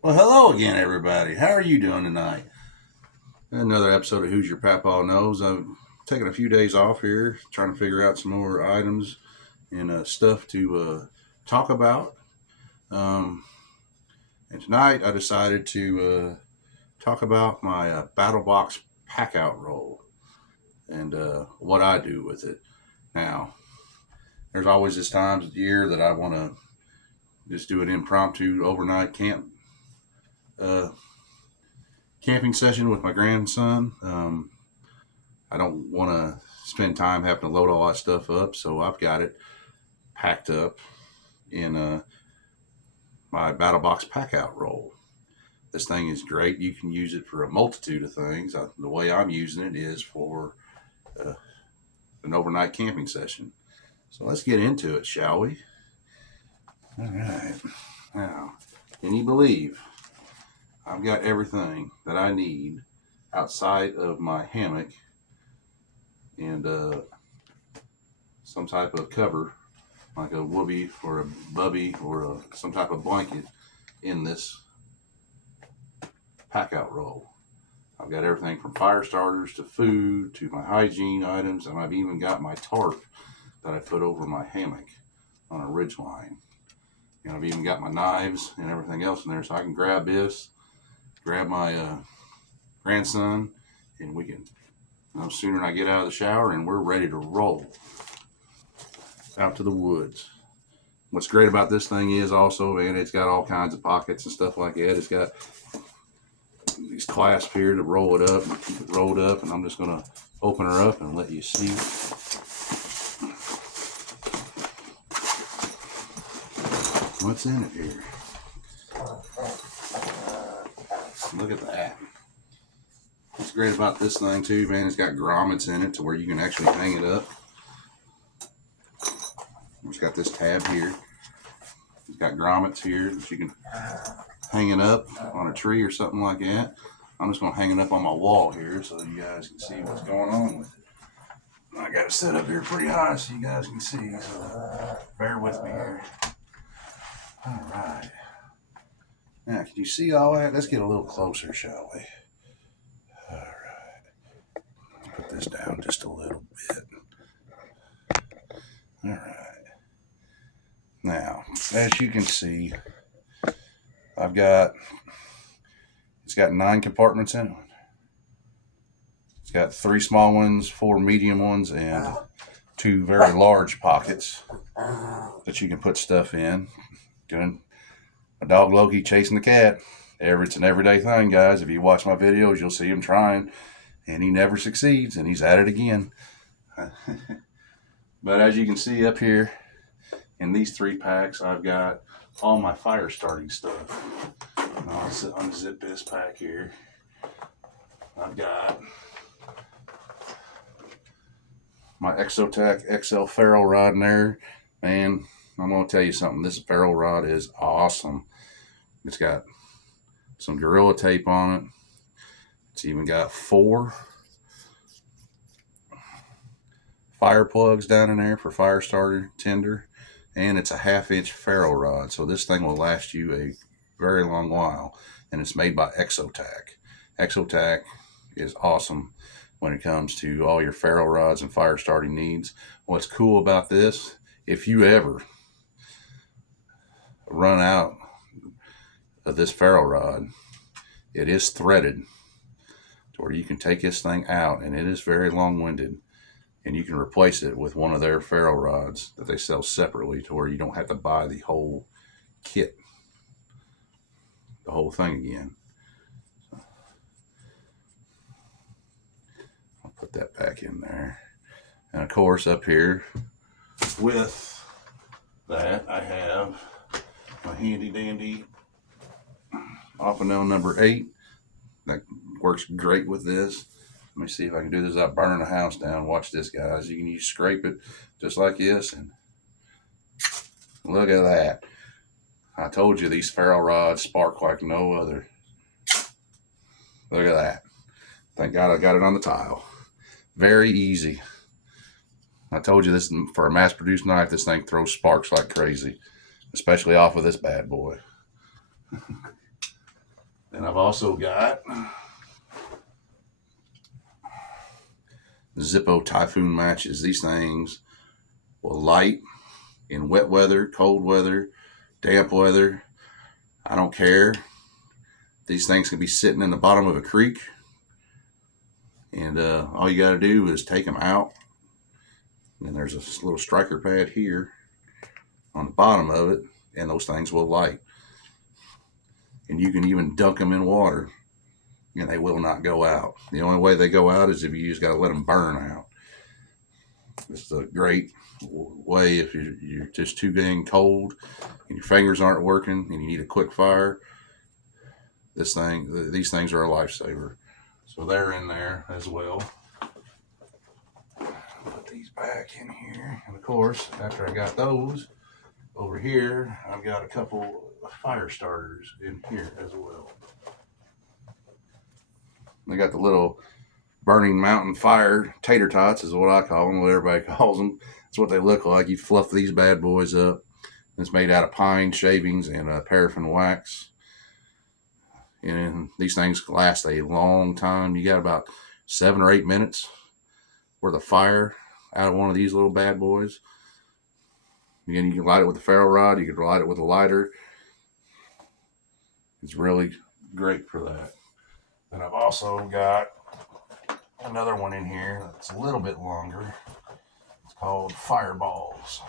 Well, hello again, everybody. How are you doing tonight? Another episode of Who's Your Papaw Knows. I'm taking a few days off here, trying to figure out some more items and stuff to talk about. Um, and tonight I decided to talk about my Battlbox Packout roll and what I do with it. Now, there's always this times of the year that I want to just do an impromptu overnight uh, camping session with my grandson. I don't want to spend time having to load all that stuff up, so I've got it packed up in my Battlbox Packout roll. This thing is great. You can use it for a multitude of things. The way I'm using it is for uh, an overnight camping session. So let's get into it, shall we? All right. Now, can you believe I've got everything that I need outside of my hammock and some type of cover like a whoopee or a bubby or some type of blanket in this pack out roll. I've got everything from fire starters to food to my hygiene items, and I've even got my tarp that I put over my hammock on a ridge line. And I've even got my knives and everything else in there, so I can grab this, grab my grandson, and we can, no sooner than I get out of the shower, and we're ready to roll out to the woods. What's great about this thing is also, man, it's got all kinds of pockets and stuff like that. It's got these clasps here to roll it up and keep it rolled up, and I'm just going to open her up and let you see what's in it here. Look at that. What's great about this thing too, man, it's got grommets in it to where you can actually hang it up. It's got this tab here. It's got grommets here that you can hang it up on a tree or something like that. I'm just going to hang it up on my wall here so you guys can see what's going on with it. I got it set up here pretty high so you guys can see. So bear with me here. All right. Now, can you see all that? Let's get a little closer, shall we? All right. Put this down just a little bit. All right. Now, as you can see, it's got 9 compartments in it. It's got 3 small ones, 4 medium ones, and 2 very large pockets that you can put stuff in. Doing a dog Loki chasing the cat. It's an everyday thing, guys. If you watch my videos, you'll see him trying, and he never succeeds, and he's at it again. But as you can see up here, in these 3 packs, I've got all my fire starting stuff. I'll unzip this pack here. I've got my Exotac XL ferrule rod in there. Man, I'm going to tell you something. This ferrule rod is awesome. It's got some Gorilla Tape on it. It's even got 4 fire plugs down in there for fire starter tinder. And it's a 1/2-inch ferrule rod. So this thing will last you a very long while. And it's made by Exotac. Exotac is awesome when it comes to all your ferrule rods and fire starting needs. What's cool about this, if you ever run out of this ferrule rod, it is threaded to where you can take this thing out, and it is very long-winded, and you can replace it with one of their ferrule rods that they sell separately to where you don't have to buy the whole kit, the whole thing again. I'll put that back in there. And of course, up here with that, I have my handy dandy Opinel number 8. That works great with this. Let me see if I can do this without burning the house down. Watch this, guys. You can scrape it just like this, and look at that. I told you these ferrule rods spark like no other. Look at that. Thank God I got it on the tile. Very easy. I told you this, for a mass-produced knife, this thing throws sparks like crazy, especially off of this bad boy. And I've also got Zippo Typhoon matches. These things will light in wet weather, cold weather, damp weather. I don't care. These things can be sitting in the bottom of a creek, and all you got to do is take them out. And there's a little striker pad here on the bottom of it, and those things will light. And you can even dunk them in water, and they will not go out. The only way they go out is if you just got to let them burn out. This is a great way if you're just too dang cold and your fingers aren't working and you need a quick fire. These things are a lifesaver. So they're in there as well. Put these back in here, and of course, after I got those over here, I've got a couple of fire starters in here as well. They got the little burning mountain fire tater tots is what I call them, what everybody calls them. That's what they look like. You fluff these bad boys up. It's made out of pine shavings and paraffin wax. And these things last a long time. You got about 7 or 8 minutes worth of fire out of one of these little bad boys. Again, you can light it with a ferro rod. You can light it with a lighter. It's really great for that. And I've also got another one in here that's a little bit longer. It's called Fireballs.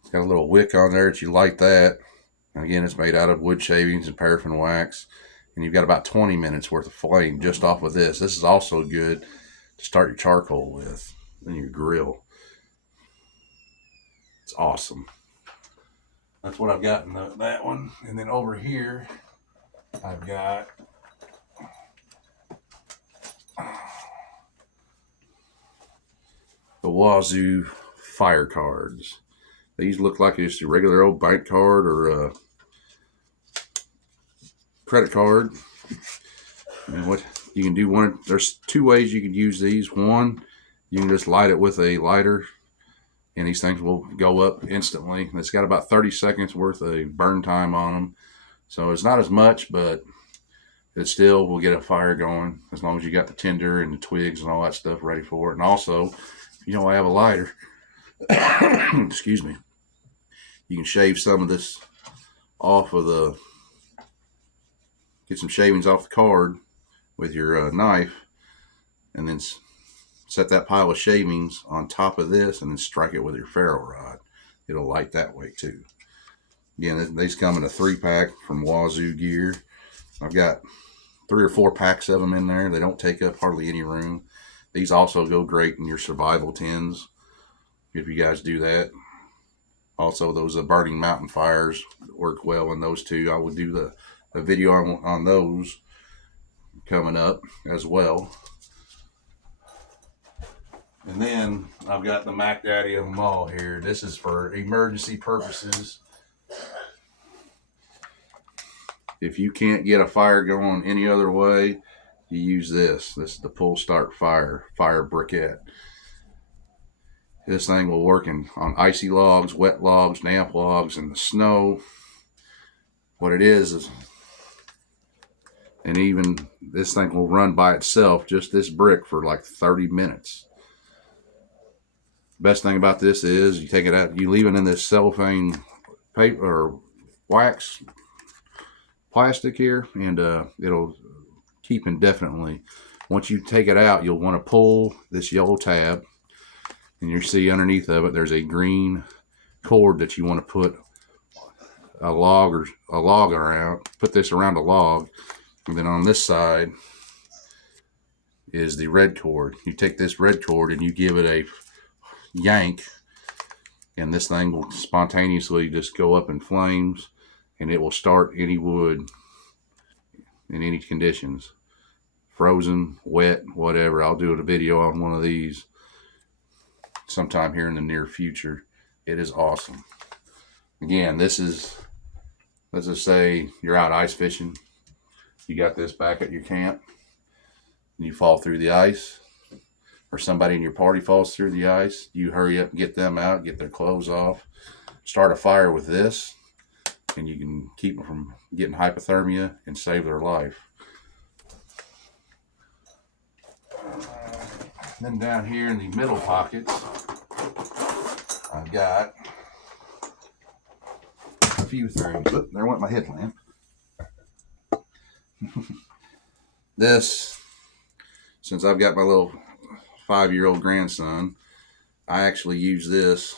It's got a little wick on there that you light that. And again, it's made out of wood shavings and paraffin wax. And you've got about 20 minutes worth of flame just off of this. This is also good to start your charcoal with in your grill. It's awesome. That's what I've got in that one. And then over here, I've got the Wazoo fire cards. These look like just a regular old bank card or a credit card. And what you can do, there's 2 ways you can use these. One, you can just light it with a lighter, and these things will go up instantly. It's got about 30 seconds worth of burn time on them. So it's not as much, but it still will get a fire going as long as you got the tinder and the twigs and all that stuff ready for it. And also, if you don't have a lighter, excuse me, you can shave some of this off of get some shavings off the card with your knife, and then set that pile of shavings on top of this and then strike it with your ferro rod. It'll light that way too. Again, these come in a 3-pack from Wazoo Gear. I've got 3 or 4 packs of them in there. They don't take up hardly any room. These also go great in your survival tins if you guys do that. Also, those burning mountain fires work well in those too. I will do the video on those coming up as well. And then I've got the Mac Daddy of them all here. This is for emergency purposes. If you can't get a fire going any other way, you use this. This is the Pull Start Fire briquette. This thing will work on icy logs, wet logs, damp logs, and the snow. What it is, and even this thing will run by itself, just this brick, for like 30 minutes. Best thing about this is you take it out, you leave it in this cellophane paper or wax plastic here, and it'll keep indefinitely. Once you take it out, you'll want to pull this yellow tab, and you see underneath of it there's a green cord that you want to put a log around. Put this around a log, and then on this side is the red cord. You take this red cord and you give it a yank, and this thing will spontaneously just go up in flames, and it will start any wood in any conditions, frozen, wet, whatever. I'll do a video on one of these sometime here in the near future. It is awesome. Again, this is, let's just say you're out ice fishing, you got this back at your camp, and you fall through the ice, or somebody in your party falls through the ice. You hurry up and get them out, get their clothes off, start a fire with this, and you can keep them from getting hypothermia and save their life. Then down here in the middle pockets, I've got a few things. Oop, there went my headlamp. This, since I've got my little 5-year-old grandson, I actually use this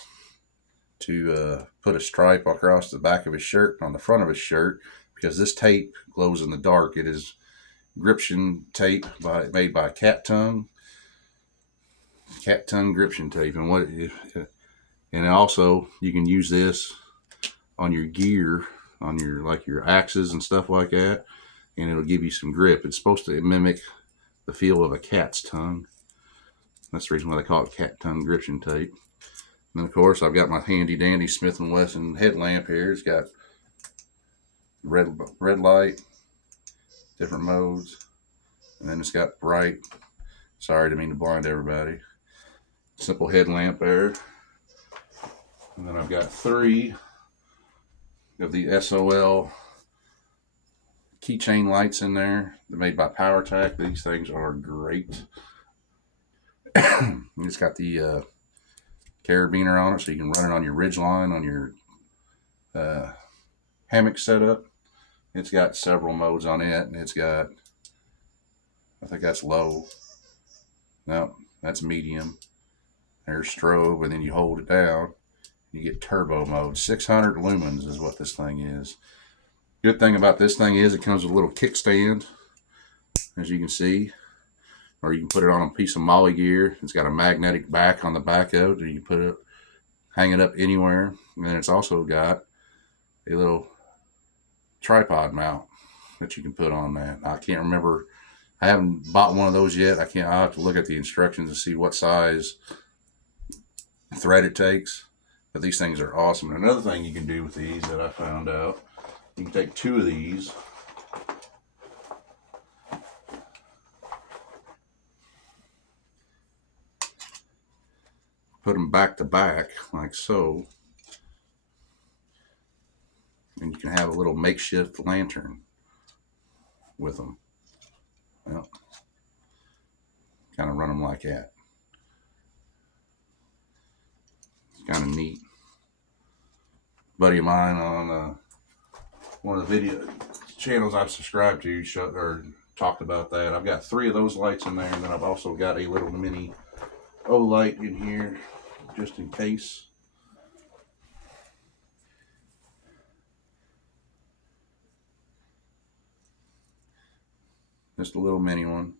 to put a stripe across the back of his shirt and on the front of his shirt, because this tape glows in the dark. It is gription tape made by cat tongue gription tape. And also you can use this on your gear, on your axes and stuff like that, and it'll give you some grip. It's supposed to mimic the feel of a cat's tongue. That's the reason why they call it cat tongue gription tape. And of course, I've got my handy dandy Smith & Wesson headlamp here. It's got red light, different modes, and then it's got bright. Sorry, I didn't mean to blind everybody. Simple headlamp there. And then I've got 3 of the SOL keychain lights in there. They're made by PowerTac. These things are great. It's got the carabiner on it, so you can run it on your ridgeline, on your hammock setup. It's got several modes on it, and it's got, I think that's low. No, that's medium. There's strobe, and then you hold it down, you get turbo mode. 600 lumens is what this thing is. Good thing about this thing is it comes with a little kickstand, as you can see, or you can put it on a piece of molly gear. It's got a magnetic back on the back of it, and you can put it, hang it up anywhere. And then it's also got a little tripod mount that you can put on that. I can't remember. I haven't bought one of those yet. I'll have to look at the instructions to see what size thread it takes. But these things are awesome. And another thing you can do with these that I found out, you can take 2 of these, put them back to back like so, and you can have a little makeshift lantern with them. Well, kind of run them like that. It's kind of neat. A buddy of mine on one of the video channels I've subscribed to talked about that. I've got 3 of those lights in there, and then I've also got a little mini O light in here just in case. Just a little mini one.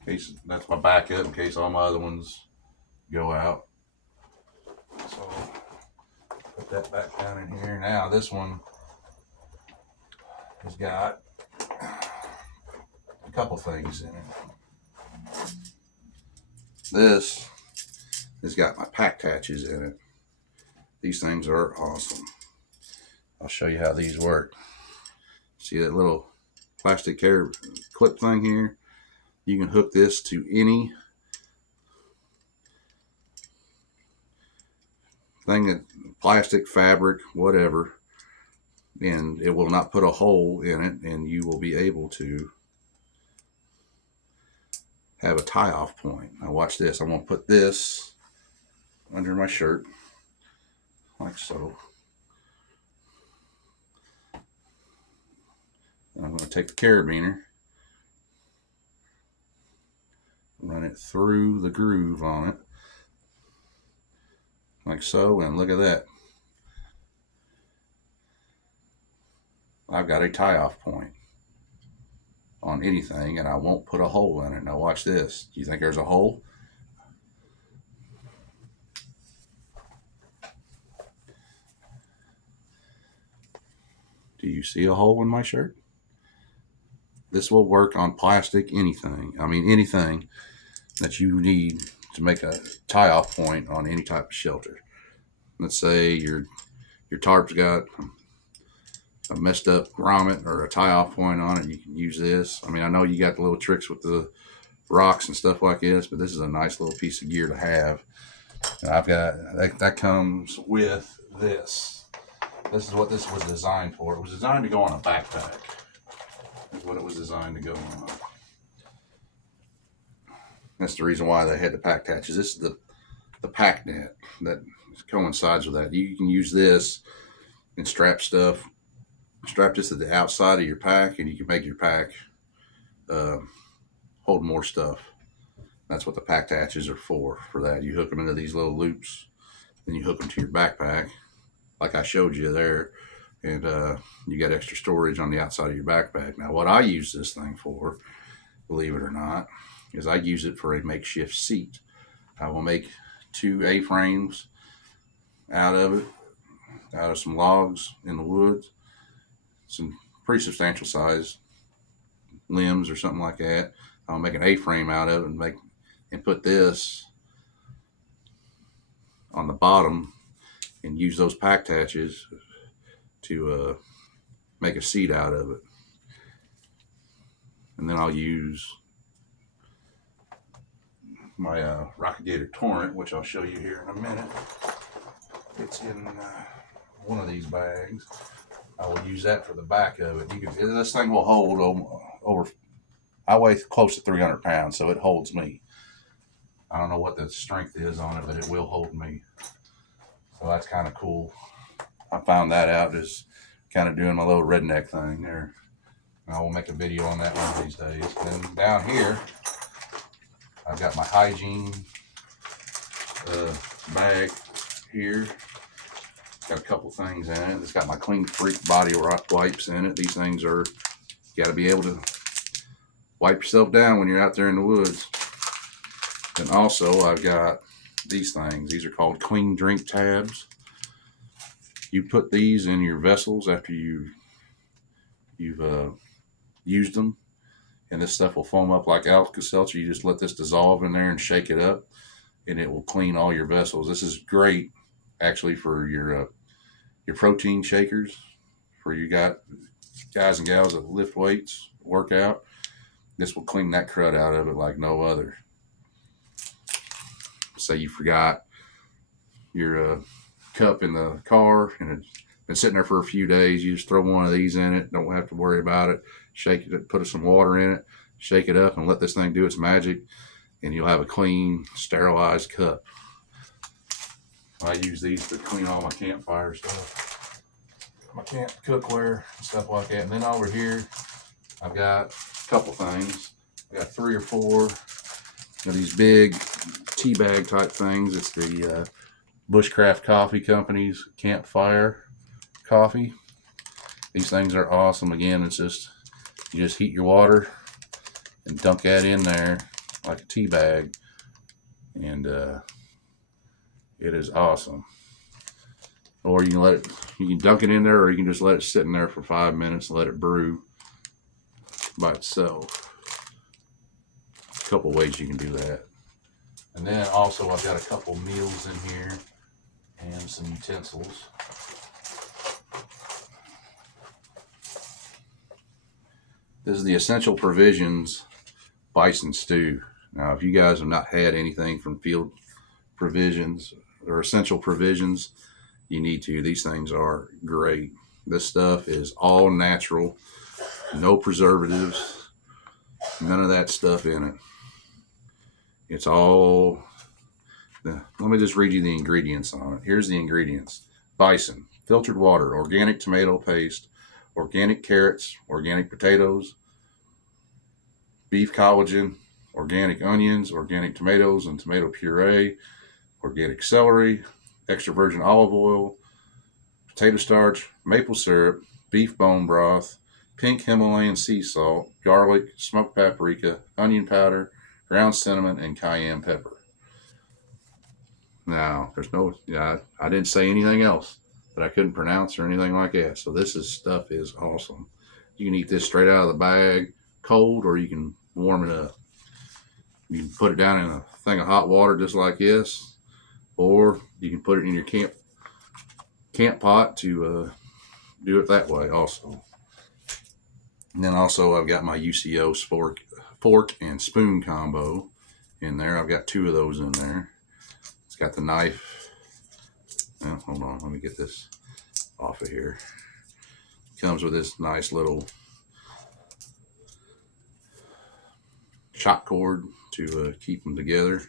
In case that's my backup, in case all my other ones go out. So put that back down in here. Now this one has got a couple things in it. This has got my pack catches in it. These things are awesome. I'll show you how these work. See that little plastic hair clip thing here? You can hook this to any thing, that plastic, fabric, whatever, and it will not put a hole in it, and you will be able to have a tie-off point. Now watch this. I'm going to put this under my shirt like so. I'm going to take the carabiner, run it through the groove on it like so, and look at that. I've got a tie-off point on anything, and I won't put a hole in it. Now watch this. Do you think there's a hole? Do you see a hole in my shirt? This will work on plastic, anything. I mean, anything that you need to make a tie-off point on any type of shelter. Let's say your tarp's got a messed up grommet or a tie-off point on it. You can use this. I mean, I know you got the little tricks with the rocks and stuff like this, but this is a nice little piece of gear to have. And I've got that comes with this. This is what this was designed for. It was designed to go on a backpack. That's what it was designed to go on. That's the reason why they had the pack catches. This is the pack net that coincides with that. You can use this and strap this to the outside of your pack, and you can make your pack hold more stuff. That's what the pack hatches are for that. You hook them into these little loops, then you hook them to your backpack, like I showed you there, and you got extra storage on the outside of your backpack. Now, what I use this thing for, believe it or not, is I use it for a makeshift seat. I will make 2 A-frames out of it, out of some logs in the woods, some pretty substantial size limbs or something like that. I'll make an A-frame out of it and put this on the bottom and use those pack hatches to make a seat out of it. And then I'll use my Rocket Gator Torrent, which I'll show you here in a minute. It's in one of these bags. I will use that for the back of it. This thing will hold over. I weigh close to 300 pounds, so it holds me. I don't know what the strength is on it, but it will hold me. So that's kind of cool. I found that out just kind of doing my little redneck thing there. I will make a video on that one of these days. Then down here, I've got my Hygiene bag here. Got a couple things in it. It's got my Clean Freak body wipes in it. These things are, you got to be able to wipe yourself down when you're out there in the woods. And also I've got these things. These are called clean drink tabs. You put these in your vessels after you've used them, and this stuff will foam up like Alka-Seltzer. You just let this dissolve in there and shake it up, and it will clean all your vessels. This is great actually for your protein shakers, for you guys and gals that lift weights, work out. This will clean that crud out of it like no other. Say you forgot your cup in the car and it's been sitting there for a few days. You just throw one of these in it. Don't have to worry about it. Shake it, put some water in it, shake it up, and let this thing do its magic, and you'll have a clean, sterilized cup. I use these to clean all my campfire stuff, my camp cookware, and stuff like that. And then over here, I've got a couple things. I got 3 or 4 of these big tea bag type things. It's the Bushcraft Coffee Company's Campfire Coffee. These things are awesome. Again, it's just, you just heat your water and dunk that in there like a tea bag, and it is awesome. Or you can dunk it in there, or you can just let it sit in there for 5 minutes and let it brew by itself. A couple ways you can do that. And then also I've got a couple meals in here and some utensils. This is the Essential Provisions Bison Stew. Now, if you guys have not had anything from Field Provisions or Essential Provisions, you need to. These things are great. This stuff is all natural, no preservatives, none of that stuff in it. It's all, let me just read you the ingredients on it. Here's the ingredients. Bison, filtered water, organic tomato paste, organic carrots, organic potatoes, beef collagen, organic onions, organic tomatoes and tomato puree, organic celery, extra virgin olive oil, potato starch, maple syrup, beef bone broth, pink Himalayan sea salt, garlic, smoked paprika, onion powder, ground cinnamon, and cayenne pepper. Now, I didn't say anything else that I couldn't pronounce or anything like that. So this stuff is awesome. You can eat this straight out of the bag, cold, or you can warm it up. You can put it down in a thing of hot water just like this, or you can put it in your camp pot to do it that way also. And then also I've got my UCO fork and spoon combo in there. I've got 2 of those in there. It's got the knife. Oh, hold on, let me get this off of here. Comes with this nice little shock cord to keep them together.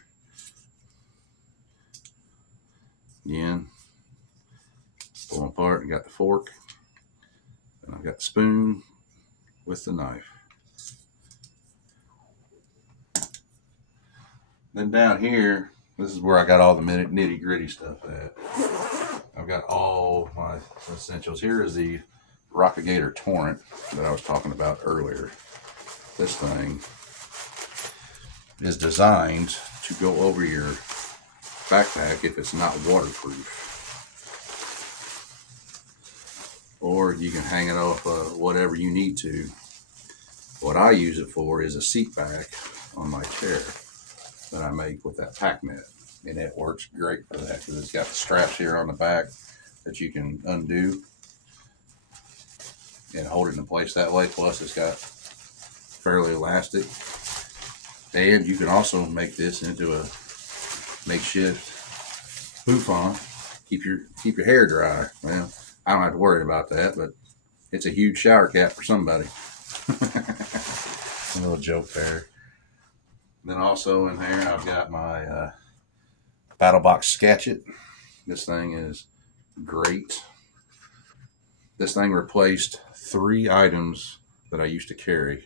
Again, pull them apart. I got the fork, and I've got the spoon with the knife. Then down here, this is where I got all the nitty gritty stuff at. I've got all my essentials. Here is the Rockigator Torrent that I was talking about earlier. This thing is designed to go over your backpack if it's not waterproof. Or you can hang it off whatever you need to. What I use it for is a seat back on my chair that I make with that pack net. And it works great for that because it's got the straps here on the back that you can undo and hold it in place that way. Plus it's got fairly elastic. And you can also make this into a makeshift bouffant. Keep your hair dry. Well, I don't have to worry about that, but it's a huge shower cap for somebody. A little joke there. Then also in here, I've got my Battlbox Sketchet. This thing is great. This thing replaced 3 items that I used to carry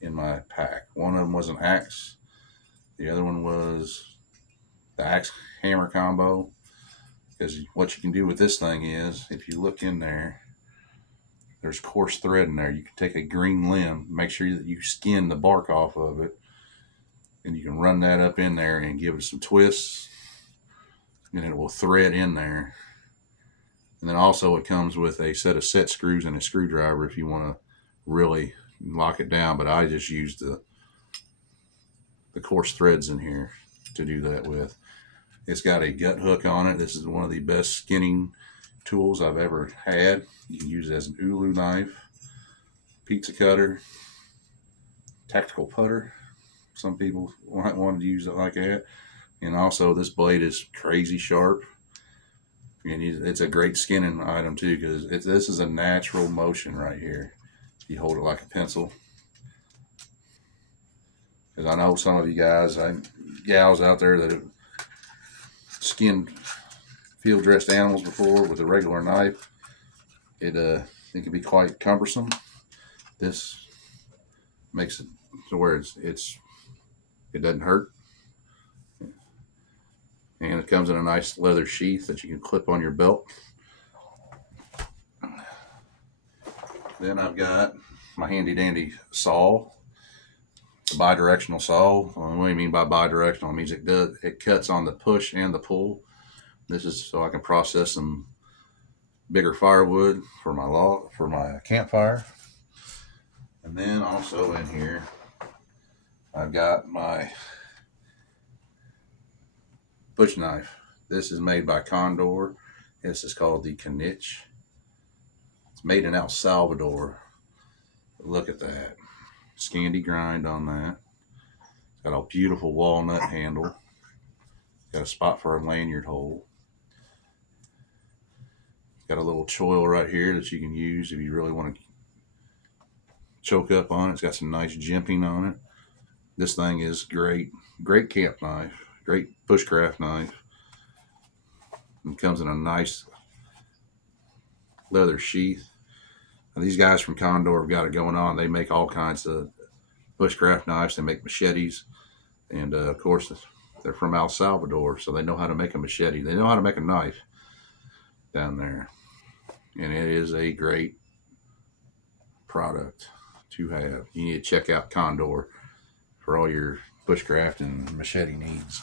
in my pack. One of them was an axe. The other one was the axe hammer combo. Because what you can do with this thing is, if you look in there, there's coarse thread in there. You can take a green limb, make sure that you skin the bark off of it, and you can run that up in there and give it some twists, and it will thread in there. And then also it comes with a set of set screws and a screwdriver if you want to really lock it down. But I just use the coarse threads in here to do that with. It's got a gut hook on it. This is one of the best skinning tools I've ever had. You can use it as an ulu knife, pizza cutter, tactical putter. Some people might want to use it like that. And also this blade is crazy sharp. And it's a great skinning item too, because this is a natural motion right here. You hold it like a pencil. Because I know some of you guys, gals out there that have skinned field dressed animals before with a regular knife. It can be quite cumbersome. This makes it to where it doesn't hurt. And it comes in a nice leather sheath that you can clip on your belt. Then I've got my handy dandy saw, the bi-directional saw. What do you mean by bi-directional? It means it cuts on the push and the pull. This is so I can process some bigger firewood for my campfire. And then also in here, I've got my bush knife. This is made by Condor. This is called the Canich. It's made in El Salvador. Look at that. Scandi grind on that. It's got a beautiful walnut handle. Got a spot for a lanyard hole. It's got a little choil right here that you can use if you really want to choke up on it. It's got some nice jimping on it. This thing is great. Great camp knife. Great bushcraft knife. It comes in a nice leather sheath. Now, these guys from Condor have got it going on. They make all kinds of bushcraft knives. They make machetes. And of course, they're from El Salvador, so they know how to make a machete. They know how to make a knife down there. And it is a great product to have. You need to check out Condor for all your bushcraft and machete needs.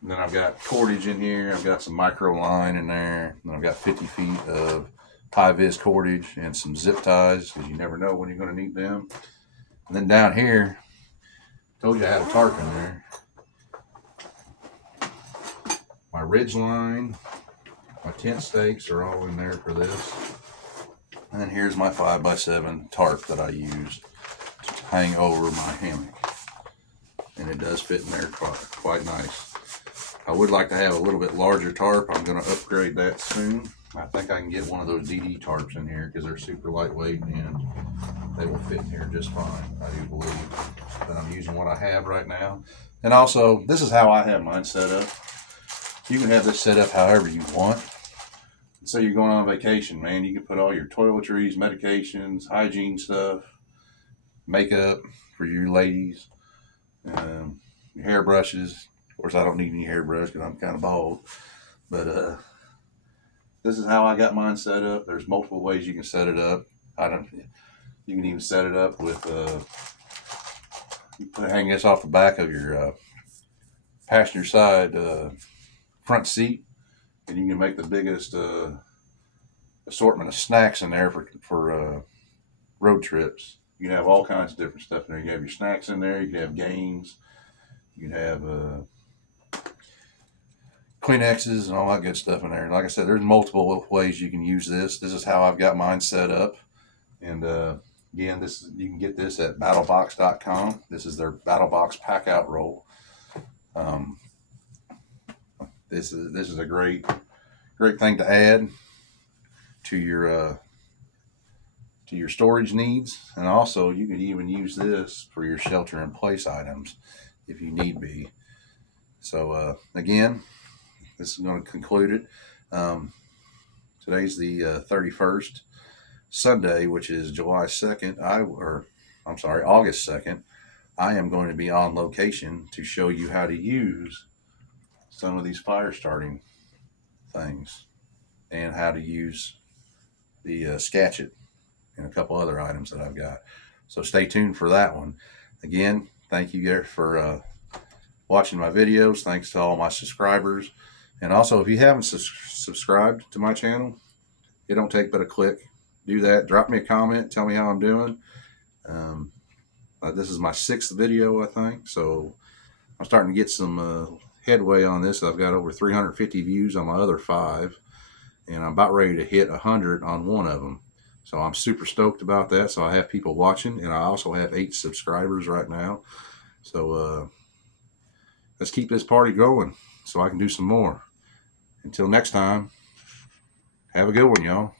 And then I've got cordage in here. I've got some micro line in there. And I've got 50 feet of high-vis cordage and some zip ties, because you never know when you're going to need them. And then down here, told you I had a tarp in there. My ridge line, my tent stakes are all in there for this. And then here's my 5x7 tarp that I use to hang over my hammock. And it does fit in there quite nice. I would like to have a little bit larger tarp. I'm going to upgrade that soon. I think I can get one of those DD tarps in here because they're super lightweight and they will fit in here just fine. I do believe. But I'm using what I have right now. And also, this is how I have mine set up. You can have this set up however you want. So you're going on vacation, man. You can put all your toiletries, medications, hygiene stuff, makeup for you ladies, your hairbrushes. Of course, I don't need any hairbrush because I'm kind of bald. But this is how I got mine set up. There's multiple ways you can set it up. You can even set it up with you hang this off the back of your passenger side front seat, and you can make the biggest assortment of snacks in there for road trips. You can have all kinds of different stuff in there. You can have your snacks in there. You can have games. You can have Kleenexes and all that good stuff in there. Like I said, there's multiple ways you can use this. This is how I've got mine set up. And again, you can get this at Battlbox.com. This is their Battlbox Packout roll. This is a great thing to add to your storage needs, and also you can even use this for your shelter-in-place items if you need be. So again, this is going to conclude it. Today's the 31st, Sunday, which is July 2nd. August 2nd. I am going to be on location to show you how to use some of these fire starting things and how to use the Scatchet and a couple other items that I've got. So stay tuned for that one. Again, thank you for watching my videos. Thanks to all my subscribers. And also, if you haven't subscribed to my channel, it don't take but a click. Do that. Drop me a comment. Tell me how I'm doing. This is my 6th video, I think. So I'm starting to get some headway on this. I've got over 350 views on my other 5. And I'm about ready to hit 100 on one of them. So I'm super stoked about that. So I have people watching, and I also have 8 subscribers right now. So let's keep this party going so I can do some more. Until next time, have a good one, y'all.